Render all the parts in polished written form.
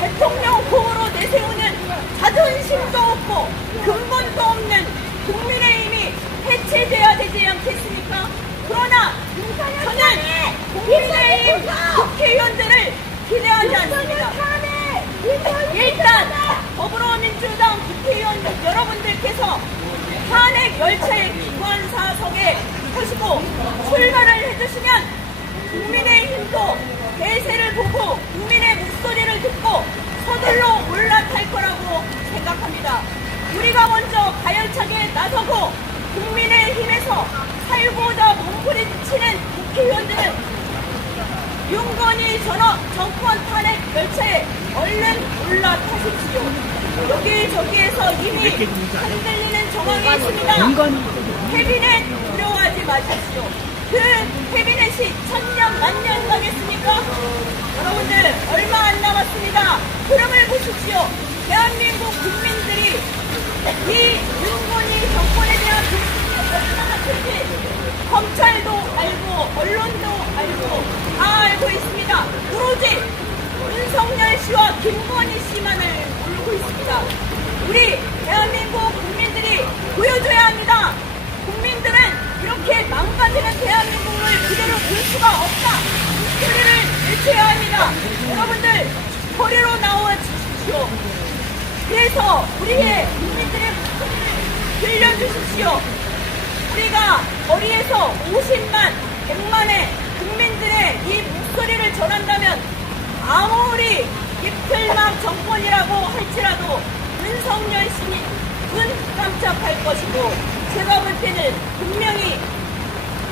대통령 후보로 내세우는 자존심도 없고 근본도 없는 국민의힘이 해체돼야 되지 않겠습니까? 그러나 저는 국민의힘 국회의원들을 기대하지 않습니다. 일단 더불어민주당 국회의원 여러분들께서 탄핵 열차의 기관사석에 서시고 출마를 해주시면 국민의힘도 대세를 보고 국민의 목소리를 듣고 서둘러 올라탈 거라고 생각합니다. 우리가 먼저 가열차게 나서고 국민의힘에서 살고자 몸부림치는 국회의원들은 윤건희 정권 탄핵 열차에 얼른 올라타십시오. 여기저기에서 이미 흔들리는 정황이 있습니다. 캐비넷 두려워하지 마십시오. 그 캐비넷이 천년 만년 가겠습니까? 여러분들 얼마 안 남았습니다. 흐름을 보십시오. 대한민국 국민들이 이 윤건희 정권에 대한 불신이 얼마나 큰지 검찰도 알고 언론도 알고 다 알고 있습니다. 오로지 윤석열 씨와 김건희 씨만을 모르고 있습니다. 우리 대한민국 국민들이 보여줘야 합니다. 국민들은 이렇게 망가지는 대한민국을 그대로 둘 수가 없다. 소리를 외쳐야 합니다. 여러분들 거리로 나와 주십시오. 그래서 우리의 국민들의 목소리를 들려주십시오. 우리가 거리에서 50만, 100만의 국민들의 이 목소리를 전한다면 아무리 이틀막 정권이라고 할지라도 윤석열 씨는 눈 깜짝할 것이고 제가 볼 때는 분명히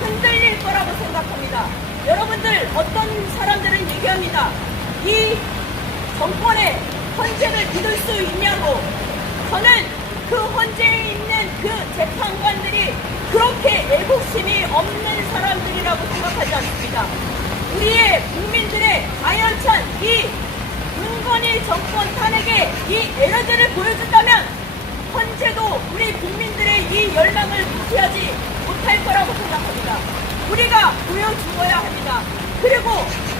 흔들릴 거라고 생각합니다. 여러분들 어떤 사람들은 얘기합니다. 이 정권의 헌재를 믿을 수 있냐고. 저는 그 헌재에 있는 그 재판관들이 그렇게 애국심이 없는 사람들이라고 생각하지 않습니다. 우리의 국민들의 아연찬 이 윤건희 정권 탄핵의 이 에너지를 보여준다면 헌재도 우리 국민들의 이 열망을 무시하지 못할 거라고 생각합니다. 우리가 보여주어야 합니다. 그리고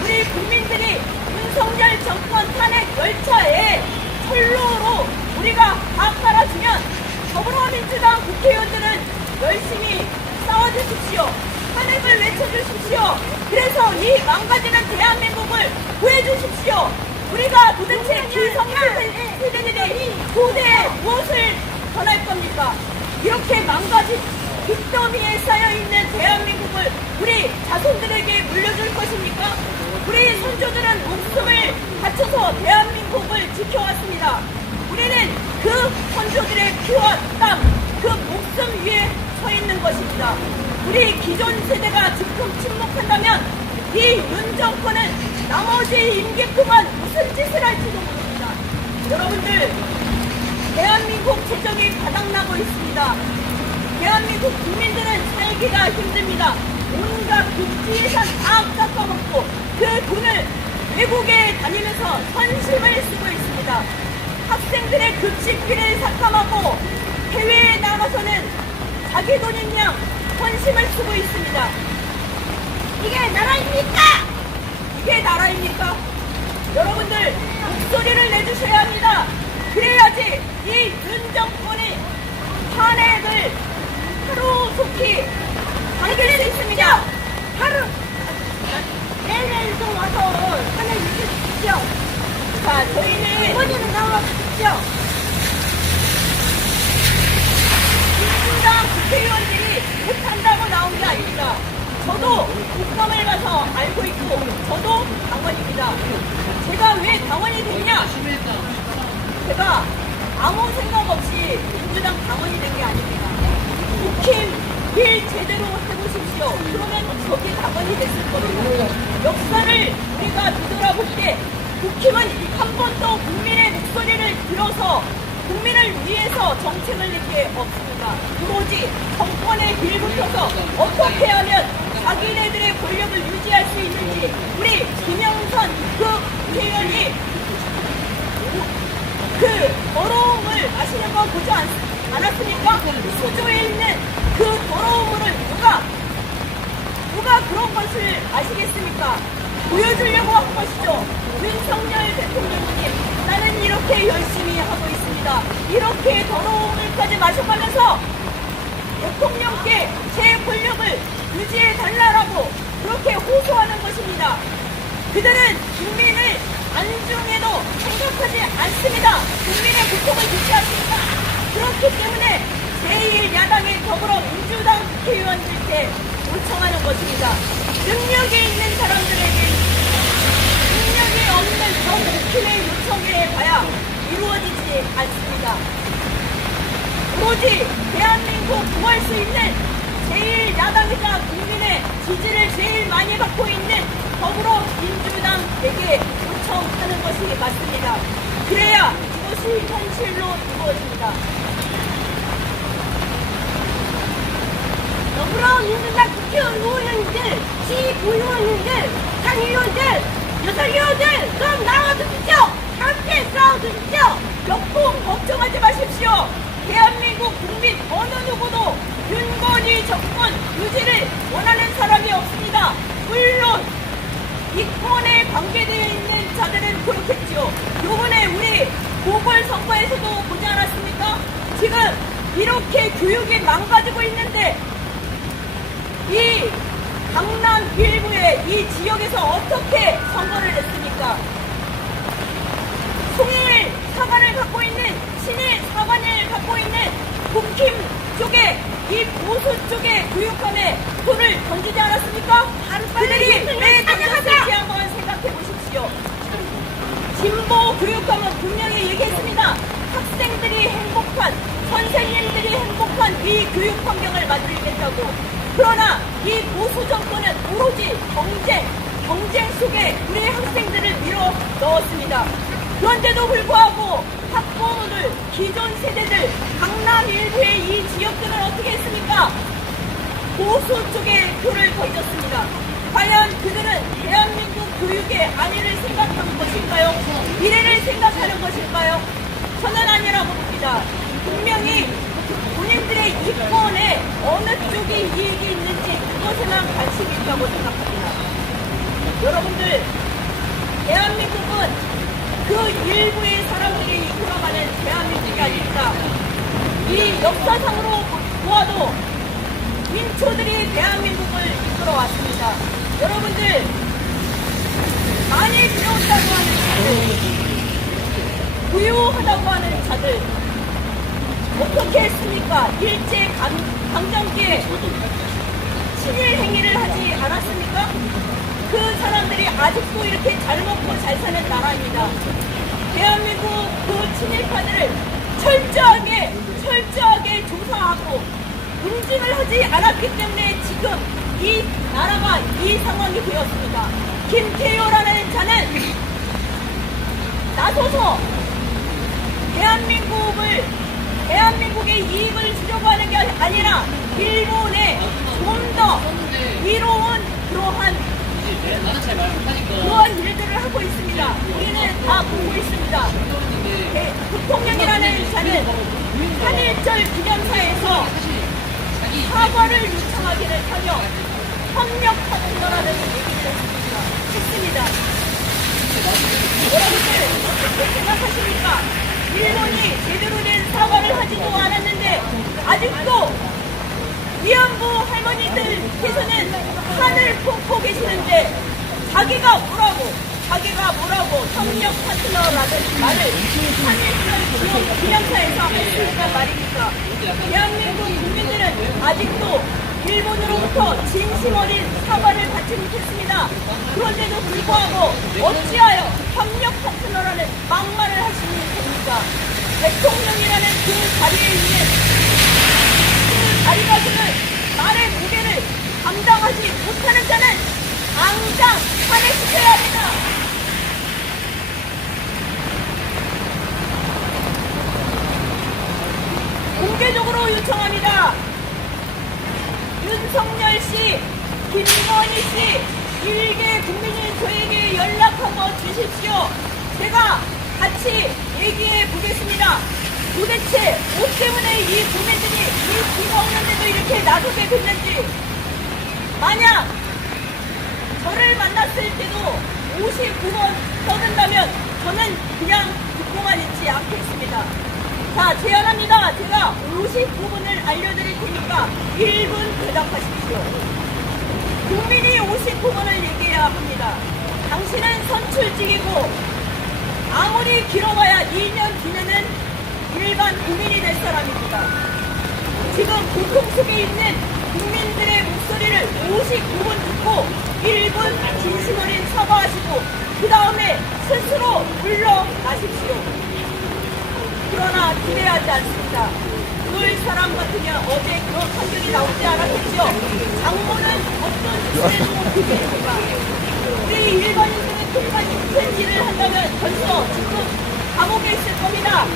우리 국민들이 윤석열 정권 탄핵 열차에 철로로 우리가 다 깔아주면 더불어민주당 국회의원들은 열심히 싸워주십시오. 탄핵을 외쳐주십시오. 그래서 이 망가지는 대한민국을 구해주십시오. 우리가 도대체 기성년 세대들이 도대에 무엇을 전할 겁니까? 이렇게 망가진 빚더미에 쌓여있는 대한민국을 우리 자손들에게 물려줄 것입니까? 우리 선조들은 목숨을 바쳐서 대한민국을 지켜왔습니다. 우리는 그 선조들의 피와 땀, 그 목숨 위에 서 있는 것입니다. 우리 기존 세대가 지금 침묵한다면 이 윤 정권은 나머지 임기 동안 무슨 짓을 할지도 모릅니다. 여러분들 대한민국 재정이 바닥나고 있습니다. 대한민국 국민들은 살기가 힘듭니다. 온갖 국지 예산 다 깎아먹고 그 돈을 외국에 다니면서 선심을 쓰고 있습니다. 학생들의 급식비를 삭감하고 해외에 나가서는 자기 돈인 양 선심을 쓰고 있습니다. 이게 나라입니까? 이게 나라입니까? 여러분들 목소리를 내주셔야 합니다. 그래야지 이 윤 정권이 탄핵을 하루속히 당길 수 있습니다. 하루 내일도 와서 탄핵 유치해주십시오. 자, 저희는 이번에는 나와 주십시오. 민주당 국회의원들이 못한다고 나온 게 아닙니다. 저도 국감을 가서 알고 있고 저도 당원입니다. 제가 왜 당원이 됐냐? 제가 아무 생각 없이 민주당 당원이 된 게 아닙니다. 국힘 일 제대로 해보십시오. 그러면 저기 당원이 됐을 겁니다. 역사를 우리가 뒤돌아볼 때 국힘은 한 번도 국민의 목소리를 들어서 국민을 위해서 정책을 낼 게 없습니다. 오로지 정권에 빌붙어서 어떻게 하면 자기네들의 권력을 유지할 수 있는지 우리 김영선 그 국회의원이 그 더러움을 마시는 거 보지 않았습니까? 수조에 있는 그 더러운 물을 누가 그런 것을 아시겠습니까? 보여주려고 한 것이죠. 윤석열 대통령님 이렇게 더러운 물까지 마셔가면서 대통령께 제 권력을 유지해달라고 그렇게 호소하는 것입니다. 그들은 국민을 안중에도 생각하지 않습니다. 국민의 고통을 무시하십니다. 그렇기 때문에 제1야당의 더불어민주당 국회의원들께 요청하는 것입니다. 능력이 있는 사람들에게 능력이 없는 저 국민의 요청에 봐야 이루어지지 않습니다. 오로지 대한민국 구할 수 있는 제1야당이자 국민의 지지를 제일 많이 받고 있는 더불어민주당에게 요청하는 것이 맞습니다. 그래야 이것이 현실로 이루어집니다. 더불어민주당 국회의원들, 시의원들, 상의원들, 여성의원들 좀 나와주십시오. 함께 싸워주십시오. 역풍 걱정하지 마십시오. 대한민국 국민 어느 누구도 윤건희 정권 유지를 원하는 사람이 없습니다. 물론 이권에 관계되어 있는 자들은 그렇겠지요. 요번에 우리 보궐선거에서도 보지 않았습니까? 지금 이렇게 교육이 망가지고 있는데 이 강남 일부의 이 지역에서 어떻게 선거를 냈습니까? 송일 사관을 갖고 있는 신일 사관을 갖고 있는 국힘 쪽에 이 보수 쪽에 교육감에 돈을 던지지 않았습니까? 그들이 왜 던졌을지 한번 생각해 보십시오. 진보 교육감은 분명히 얘기했습니다. 학생들이 행복한, 선생님들이 행복한 이 교육 환경을 만들겠다고. 그러나 이 보수 정권은 오로지 경쟁 속에 우리 학생들을 밀어 넣었습니다. 그런데도 불구하고 학부모들, 기존 세대들, 강남 일부의 이 지역들은 어떻게 했습니까? 보수 쪽에 표를 던졌습니다. 과연 그들은 대한민국 교육의 안위를 생각하는 것일까요? 미래를 생각하는 것일까요? 저는 아니라고 봅니다. 분명히 본인들의 이권에 어느 쪽에 이익이 있는지 그것에만 관심이 있다고 생각합니다. 여러분들, 대한민국은 그 일부의 사람들이 이끌어가는 대한민국이 아닙니다. 이 역사상으로 보아도 민초들이 대한민국을 이끌어왔습니다. 여러분들, 많이 배웠다고 하는 자들, 부유하다고 하는 자들, 어떻게 했습니까? 일제강점기에 친일 행위를 하지 않았습니까? 그 사람들이 아직도 이렇게 잘 먹고 잘 사는 나라입니다. 대한민국 그 친일파들을 철저하게 조사하고 응징을 하지 않았기 때문에 지금 이 나라가 이 상황이 되었습니다. 김태효라는 자는 나서서 대한민국의 이익을 주려고 하는 게 아니라 일본에 좀 더 이로운 그러한 일들을 하고 있습니다. 우리는 다 보고 있습니다. 대통령이라는 자는 한일절 기념사에서 사과를 요청하기를 하며 협력 파트너라는 얘기를 했습니다. 여러분들 어떻게 생각하십니까? 일본이 제대로 된 사과를 하지도 않았는데 아직도 위안부 할머니들께서는 한을 품고 계시는데 자기가 뭐라고 협력 파트너라는 말을 한일절 기념사에서 할 수 있단 말입니까? 대한민국 국민들은 아직도 일본으로부터 진심 어린 사과를 받지 못했습니다. 그런데도 불구하고 어찌하여 협력 파트너라는 막말을 하시는 겁니까? 대통령이라는 그 자리에 있는 그 자리가 주는 말의 무게를 감당하지 못하는 자는 당장 탄핵시켜야 합니다. 공개적으로 요청합니다. 윤석열 씨, 김건희 씨, 일개 국민이 저에게 연락 한번 주십시오. 제가 같이 얘기해 보겠습니다. 도대체 뭐 때문에 이 국민들이 이 비가 오는데도 이렇게 나서게 됐는지, 만약 저를 만났을 때도 59번 떠든다면 저는 그냥 듣고만 있지 않겠습니다. 자, 제안합니다. 제가 59분을 알려드릴 테니까 1분 대답하십시오. 국민이 59분을 얘기해야 합니다. 당신은 선출직이고 아무리 길어봐야 2년 뒤면은 일반 국민이 될 사람입니다. 지금 고통 속에 있는 국민들의 목소리를 59분 듣고 1분 진심 어린 사과하시고 그 다음에 스스로 물러나십시오. 그러나 기대하지 않습니다. 그럴 사람 같으면 어제 그런 판결이 나오지 않았겠죠. 장모는 어떤 짓을 못했습니까? 우리 일반인들은 똑같이 무슨 일을 한다면 벌써 지금 감옥에 있을 겁니다.